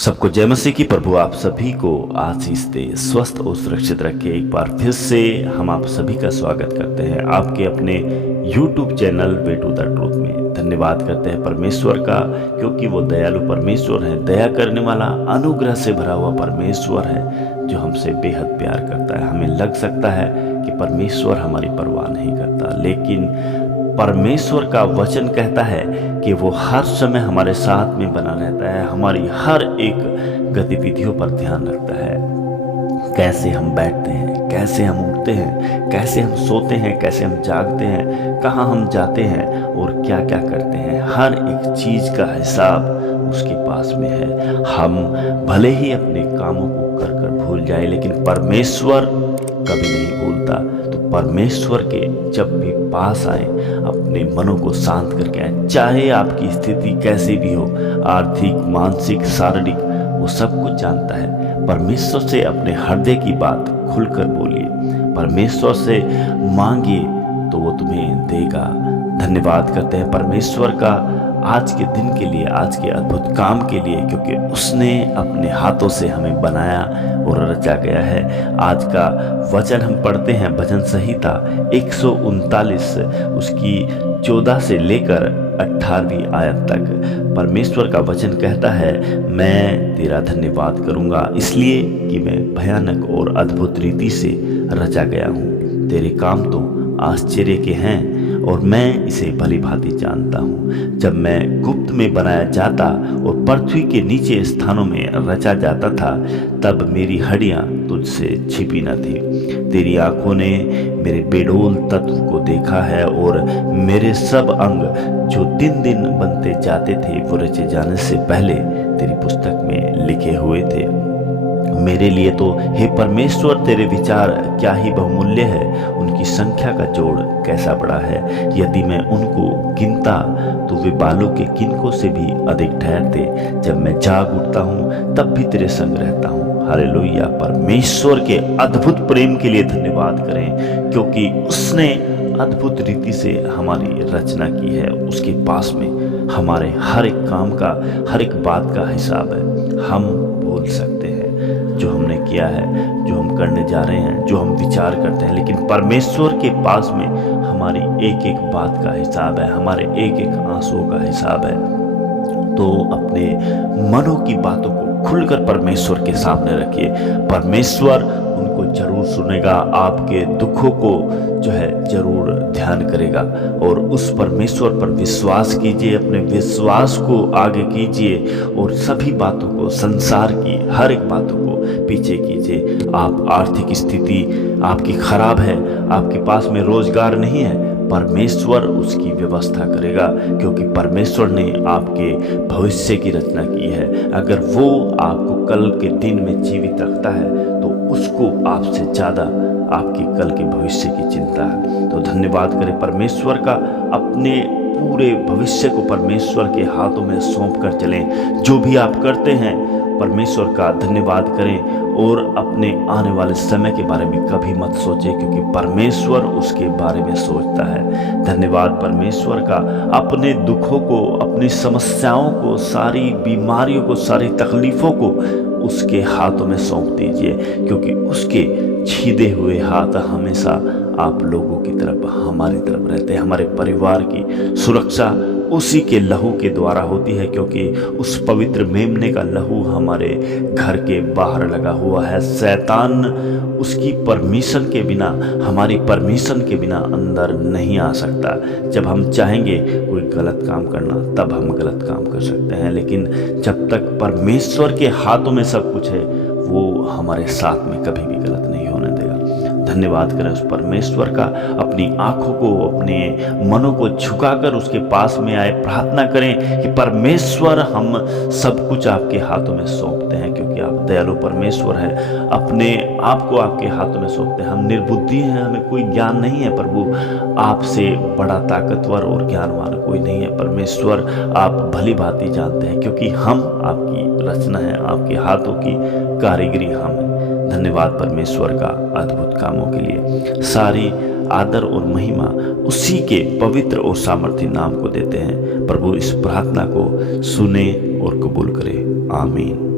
सबको जय मसीह की। प्रभु आप सभी को आशीष दे, स्वस्थ और सुरक्षित रखे। एक बार फिर से हम आप सभी का स्वागत करते हैं आपके अपने YouTube channel way to the truth में। धन्यवाद करते हैं परमेश्वर का, क्योंकि वो दयालु परमेश्वर है, दया करने वाला, अनुग्रह से भरा हुआ परमेश्वर है जो हमसे बेहद प्यार करता है। हमें लग सकता है कि परमेश्वर हमारी परवाह नहीं करता, लेकिन परमेश्वर का वचन कहता है कि वो हर समय हमारे साथ में बना रहता है, हमारी हर एक गतिविधियों पर ध्यान रखता है। कैसे हम बैठते हैं, कैसे हम उठते हैं, कैसे हम सोते हैं, कैसे हम जागते हैं, कहाँ हम जाते हैं और क्या क्या करते हैं, हर एक चीज़ का हिसाब उसके पास में है। हम भले ही अपने कामों को कर कर भूल जाए, लेकिन परमेश्वर कभी नहीं भूलता। तो परमेश्वर के जब भी पास आए, अपने मनों को शांत करके आए, चाहे आपकी स्थिति कैसी भी हो, आर्थिक, मानसिक, शारीरिक, वो सब कुछ जानता है। परमेश्वर से अपने हृदय की बात खुलकर बोलिए, परमेश्वर से मांगिए तो वो तुम्हें देगा। धन्यवाद करते हैं परमेश्वर का आज के दिन के लिए, आज के अद्भुत काम के लिए, क्योंकि उसने अपने हाथों से हमें बनाया और रचा गया है। आज का वचन हम पढ़ते हैं भजन संहिता 139 उसकी 14 से लेकर 18वीं आयत तक। परमेश्वर का वचन कहता है, मैं तेरा धन्यवाद करूंगा इसलिए कि मैं भयानक और अद्भुत रीति से रचा गया हूँ। तेरे काम तो आश्चर्य के हैं और मैं इसे भली भांति जानता हूँ। जब मैं गुप्त में बनाया जाता और पृथ्वी के नीचे स्थानों में रचा जाता था, तब मेरी हड्डियाँ तुझसे छिपी न थी। तेरी आंखों ने मेरे बेडोल तत्व को देखा है और मेरे सब अंग जो दिन दिन बनते जाते थे, वो रचे जाने से पहले तेरी पुस्तक में लिखे हुए थे। मेरे लिए तो हे परमेश्वर तेरे विचार क्या ही बहुमूल्य है, उनकी संख्या का जोड़ कैसा बड़ा है। यदि मैं उनको गिनता तो वे बालों के किनकों से भी अधिक ठहरते। जब मैं जाग उठता हूँ तब भी तेरे संग रहता हूँ। हालेलुया। परमेश्वर के अद्भुत प्रेम के लिए धन्यवाद करें, क्योंकि उसने अद्भुत रीति से हमारी रचना की है। उसके पास में हमारे हर एक काम का, हर एक बात का हिसाब है। हम भूल सकते हैं जो हमने किया है, जो हम करने जा रहे हैं, जो हम विचार करते हैं, लेकिन परमेश्वर के पास में हमारी एक एक बात का हिसाब है, हमारे एक एक आंसुओं का हिसाब है। तो अपने मनों की बातों को खुलकर परमेश्वर के सामने रखिए। परमेश्वर उनको जरूर सुनेगा, आपके दुखों को जो है जरूर ध्यान करेगा। और उस परमेश्वर पर विश्वास कीजिए, अपने विश्वास को आगे कीजिए और सभी बातों को, संसार की हर एक बातों को पीछे कीजिए। आप आर्थिक स्थिति आपकी खराब है, आपके पास में रोजगार नहीं है, परमेश्वर उसकी व्यवस्था करेगा, क्योंकि परमेश्वर ने आपके भविष्य की रचना की है। अगर वो आपको कल के दिन में जीवित रखता है तो उसको आपसे ज़्यादा आपके कल के भविष्य की चिंता है। तो धन्यवाद करें परमेश्वर का, अपने पूरे भविष्य को परमेश्वर के हाथों में सौंप कर चलें। जो भी आप करते हैं परमेश्वर का धन्यवाद करें और अपने आने वाले समय के बारे में कभी मत सोचें, क्योंकि परमेश्वर उसके बारे में सोचता है। धन्यवाद परमेश्वर का। अपने दुखों को, अपनी समस्याओं को, सारी बीमारियों को, सारी तकलीफ़ों को उसके हाथों में सौंप दीजिए, क्योंकि उसके छीदे हुए हाथ हमेशा आप लोगों की तरफ, हमारी तरफ रहते हैं। हमारे परिवार की सुरक्षा उसी के लहू के द्वारा होती है, क्योंकि उस पवित्र मेमने का लहू हमारे घर के बाहर लगा हुआ है। शैतान उसकी परमिशन के बिना, हमारी परमिशन के बिना अंदर नहीं आ सकता। जब हम चाहेंगे कोई गलत काम करना, तब हम गलत काम कर सकते हैं, लेकिन जब तक परमेश्वर के हाथों में सब कुछ है, वो हमारे साथ में कभी भी गलत नहीं होने देगा। धन्यवाद करें उस परमेश्वर का। अपनी आंखों को, अपने मनों को झुकाकर उसके पास में आए, प्रार्थना करें कि परमेश्वर हम सब कुछ आपके हाथों में सौंपते हैं, क्योंकि आप दयालु परमेश्वर हैं। अपने आप को आपके हाथों में सौंपते हैं। हम निर्बुद्धि हैं, हमें कोई ज्ञान नहीं है प्रभु, आपसे बड़ा ताकतवर और ज्ञानवान कोई नहीं है। परमेश्वर आप भली भांति जानते हैं, क्योंकि हम आपकी रचना है, आपके हाथों की कारीगरी हम हैं। धन्यवाद परमेश्वर का अद्भुत कामों के लिए। सारी आदर और महिमा उसी के पवित्र और सामर्थ्य नाम को देते हैं। प्रभु इस प्रार्थना को सुने और कबूल करे। आमीन।